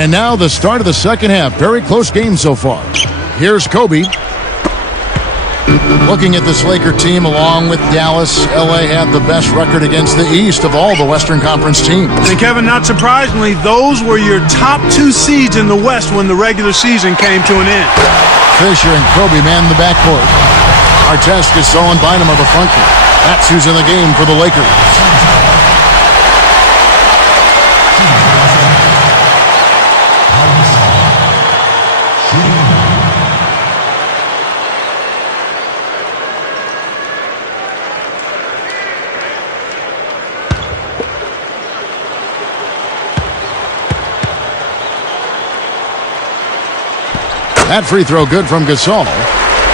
And now the start of the second half. Very close game so far. Here's Kobe. Looking at this Laker team along with Dallas, LA had the best record against the East of all the Western Conference teams. And Kevin, not surprisingly, those were your top 2 seeds in the West when the regular season came to an end. Fisher and Kobe man the backcourt. Artest, Gasol, and Bynum are the front court. That's who's in the game for the Lakers. That free throw good from Gasol.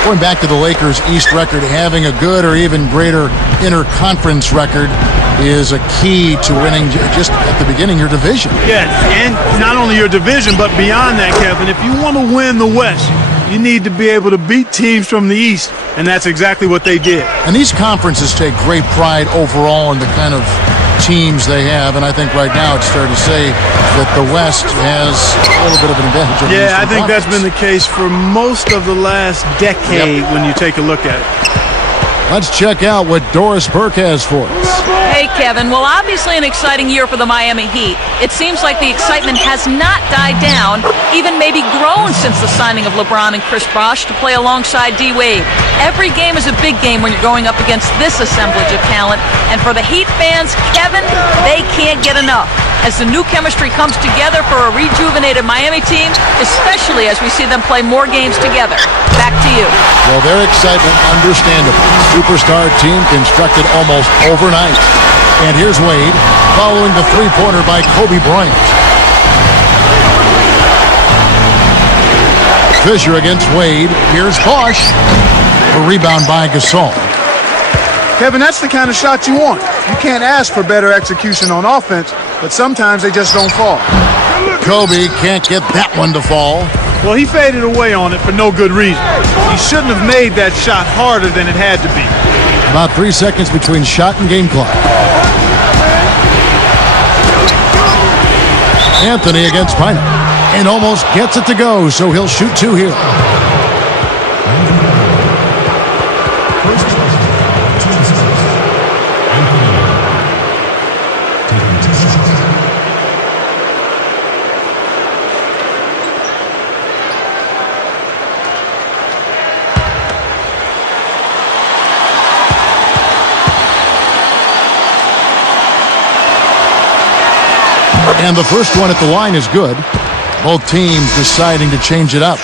Going back to the Lakers' East record, having a good or even greater interconference record is a key to winning just at the beginning your division. Yes, and not only your division, but beyond that, Kevin. If you want to win the West, you need to be able to beat teams from the East, and that's exactly what they did. And these conferences take great pride overall in the kind of teams they have, and I think right now it's fair to say that the West has a little bit of an advantage. Yeah, I think that's been the case for most of the last decade when you take a look at it. Let's check out what Doris Burke has for us. Hey, Kevin. Well, obviously an exciting year for the Miami Heat. It seems like the excitement has not died down, even maybe grown since the signing of LeBron and Chris Bosh to play alongside D-Wade. Every game is a big game when you're going up against this assemblage of talent. And for the Heat fans, Kevin, they can't get enough. As the new chemistry comes together for a rejuvenated Miami team, especially as we see them play more games together. Back to you. Well, their excitement, understandable. Superstar team constructed almost overnight. And here's Wade following the three-pointer by Kobe Bryant. Fisher against Wade. Here's Bosh. A rebound by Gasol. Kevin, that's the kind of shot you want. You can't ask for better execution on offense, but sometimes they just don't fall. Kobe can't get that one to fall. Well, he faded away on it for no good reason. He shouldn't have made that shot harder than it had to be. About 3 seconds between shot and game clock. Anthony against Bynum. And almost gets it to go, so he'll shoot 2 here. And the first one at the line is good. Both teams deciding to change it up.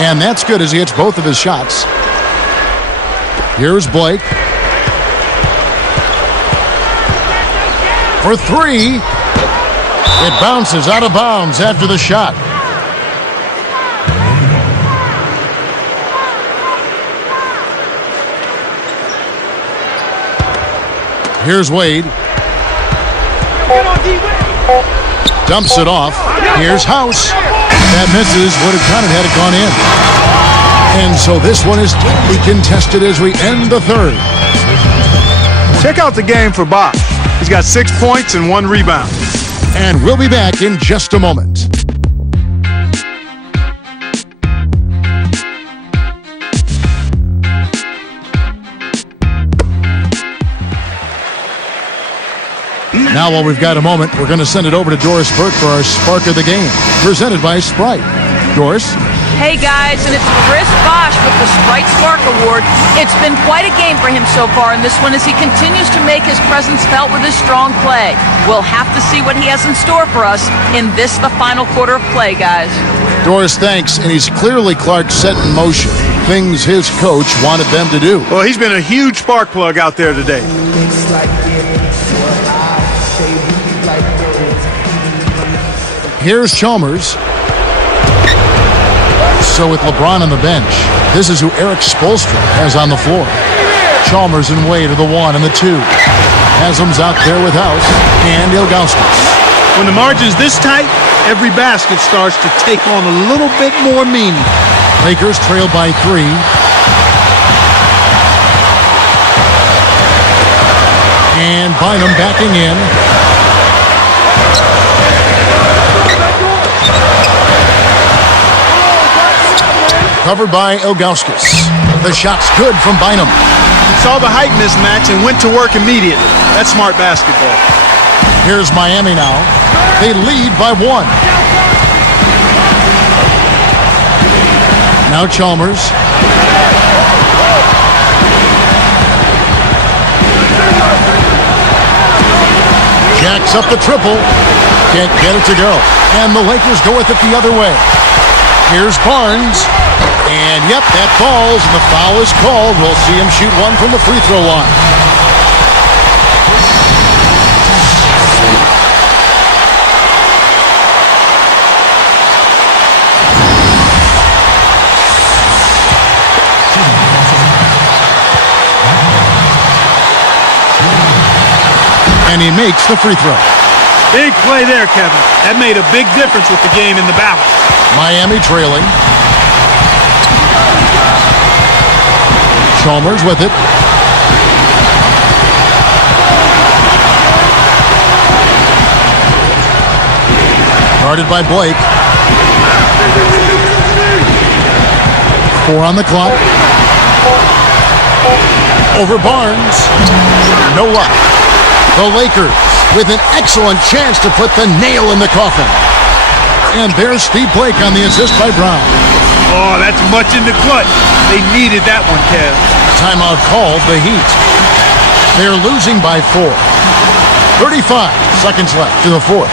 And that's good as he hits both of his shots. Here's Blake. For 3. It bounces out of bounds after the shot. Here's Wade. Dumps it off. Here's House. That misses. Would have counted had it gone in. And so this one is tightly contested as we end the third. Check out the game for Bosh. He's got 6 points and 1 rebound. And we'll be back in just a moment. Now, while we've got a moment, we're going to send it over to Doris Burke for our Spark of the Game, presented by Sprite. Doris? Hey guys, and it's Chris Bosh with the Sprite Spark Award. It's been quite a game for him so far in this one as he continues to make his presence felt with his strong play. We'll have to see what he has in store for us in this, the final quarter of play, guys. Doris, thanks. And he's clearly Clark set in motion. Things his coach wanted them to do. Well, he's been a huge spark plug out there today. Here's Chalmers. So with LeBron on the bench, this is who Eric Spoelstra has on the floor. Chalmers and Wade are the 1 and the 2. Haslam's out there with House and Ilgauskas. When the margin's this tight, every basket starts to take on a little bit more meaning. Lakers trail by 3. And Bynum backing in. Covered by Ilgauskas. The shot's good from Bynum. Saw the height mismatch and went to work immediately. That's smart basketball. Here's Miami now. They lead by 1. Now Chalmers. Jacks up the triple. Can't get it to go. And the Lakers go with it the other way. Here's Barnes. And yep, that falls, and the foul is called. We'll see him shoot one from the free throw line. And he makes the free throw. Big play there, Kevin. That made a big difference with the game in the balance. Miami trailing. Chalmers with it. Guarded by Blake. 4 on the clock. Over Barnes. No luck. The Lakers with an excellent chance to put the nail in the coffin. And there's Steve Blake on the assist by Brown. Oh, that's much in the clutch. They needed that one, Kev. Timeout called, the Heat. They're losing by 4. 35 seconds left in the fourth.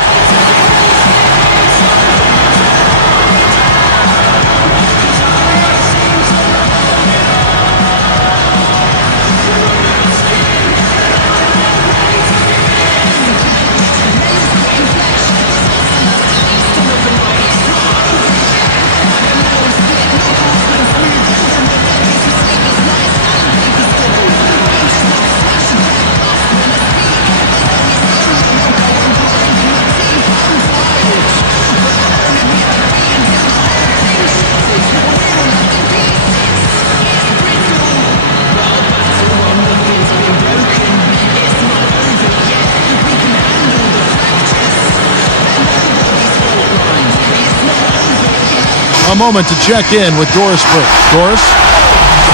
A moment to check in with Doris Burke. Doris?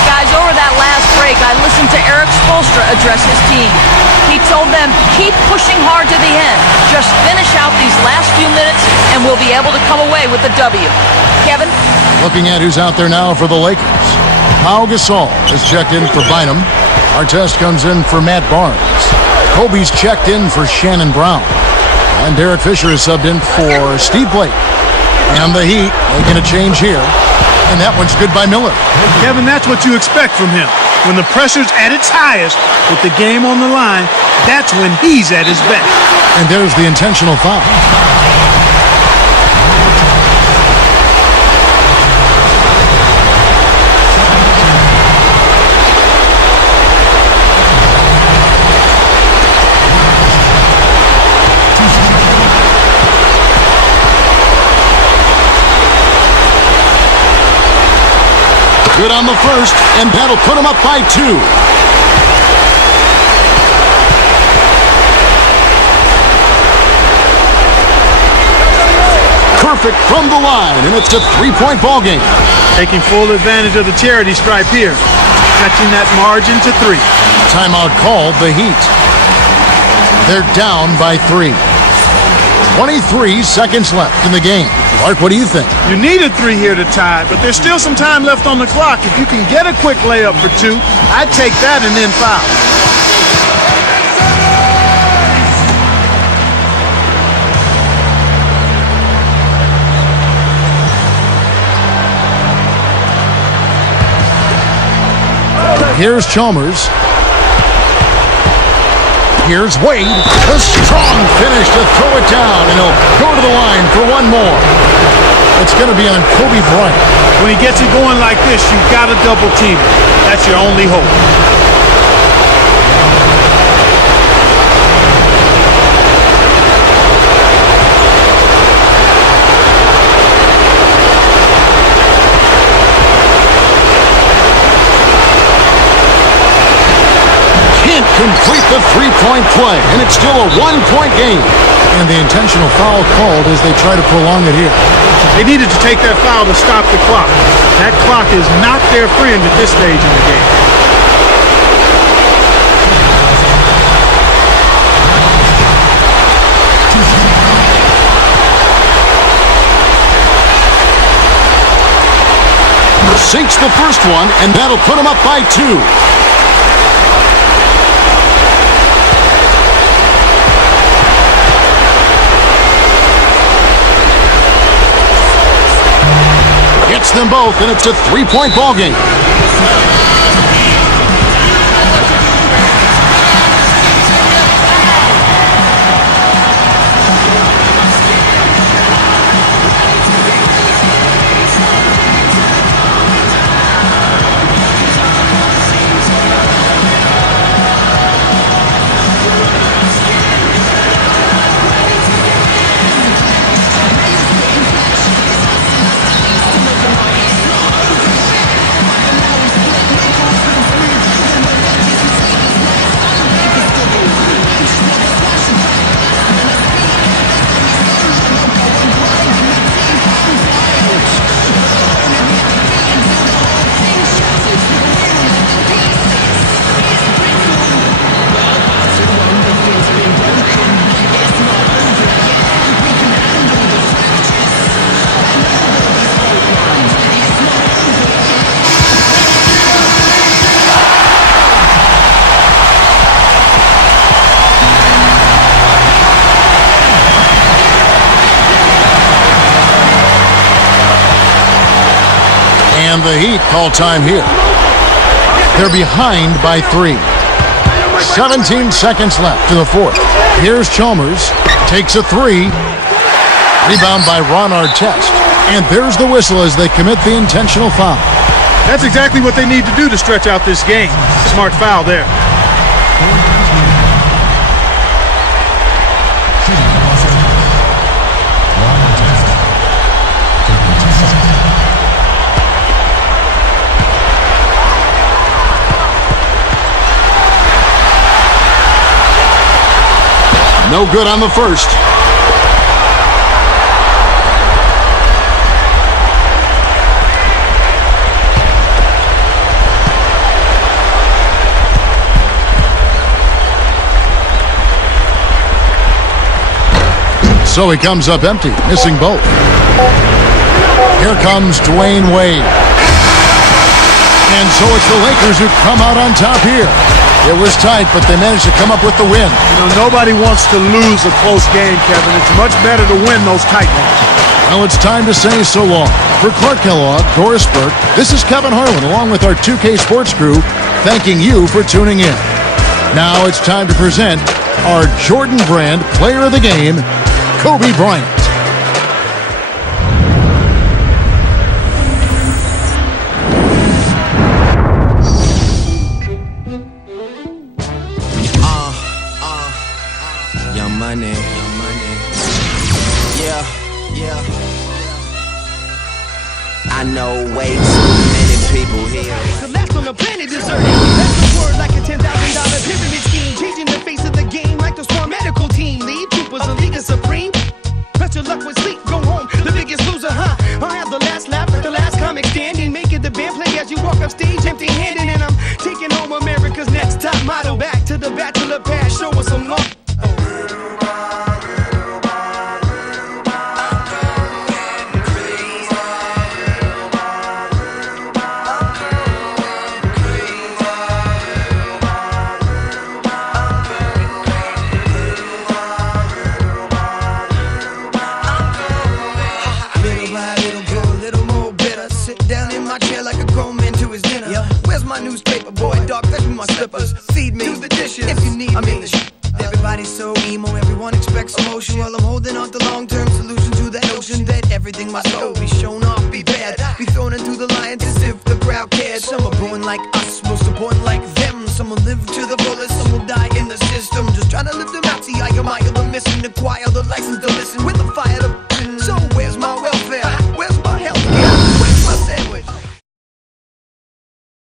Guys, over that last break, I listened to Eric Spoelstra address his team. He told them, keep pushing hard to the end. Just finish out these last few minutes, and we'll be able to come away with the W. Kevin? Looking at who's out there now for the Lakers. Pau Gasol is checked in for Bynum. Artest comes in for Matt Barnes. Kobe's checked in for Shannon Brown. And Derek Fisher is subbed in for Steve Blake. And the Heat making a change here. And that one's good by Miller. Kevin, that's what you expect from him. When the pressure's at its highest, with the game on the line, that's when he's at his best. And there's the intentional foul. Good on the first, and that'll put him up by 2. Perfect from the line, and it's a 3-point ball game. Taking full advantage of the charity stripe here. Stretching that margin to 3. Timeout called, the Heat. They're down by 3. 23 seconds left in the game. Clark, what do you think? You need a 3 here to tie, but there's still some time left on the clock. If you can get a quick layup for 2, I'd take that and then foul. Here's Chalmers. Here's Wade. A strong finish to throw it down, and he'll go to the line for one more. It's going to be on Kobe Bryant. When he gets it going like this, you've got to double team him. That's your only hope. the three-point play, and it's still a one-point game. And the intentional foul called as they try to prolong it here. They needed to take that foul to stop the clock. That clock is not their friend at this stage in the game. Sinks the first one, and that'll put him up by 2. Gets them both, and it's a 3-point ball game. And the Heat call time here. They're behind by 3. 17 seconds left to the fourth. Here's Chalmers. Takes a 3. Rebound by Ron Artest. And there's the whistle as they commit the intentional foul. That's exactly what they need to do to stretch out this game. Smart foul there. No good on the first. So he comes up empty, missing both. Here comes Dwayne Wade. And so it's the Lakers who come out on top here. It was tight, but they managed to come up with the win. You know, nobody wants to lose a close game, Kevin. It's much better to win those tight ones. Well, it's time to say so long. For Clark Kellogg, Doris Burke, this is Kevin Harlan, along with our 2K Sports crew, thanking you for tuning in. Now it's time to present our Jordan Brand Player of the Game, Kobe Bryant. I know way too many people here. The last on the planet deserted. That's the word like a $10,000 pyramid scheme. Changing the face of the game like the Swarm medical team. Lead troopers, a league of supreme. Best your luck with sleep, go home. The biggest loser, huh? I have the last laugh, the last comic standing. Making the band play as you walk up stage empty-handed. And I'm taking home America's next top model. Back to the bachelor pad, show us some love. Newspaper boy, dog, fetch me my slippers. Feed me, do the dishes if you need me. Everybody's so emo, everyone expects emotion. Well, I'm holding on to long-term solution to that notion that everything must go, be shown off, be bad, be thrown into the lions as if the crowd cared. Some are born like us, most are born like them. Some will live to the fullest, some will die in the system. Just trying to live them out, see I am the missing the choir.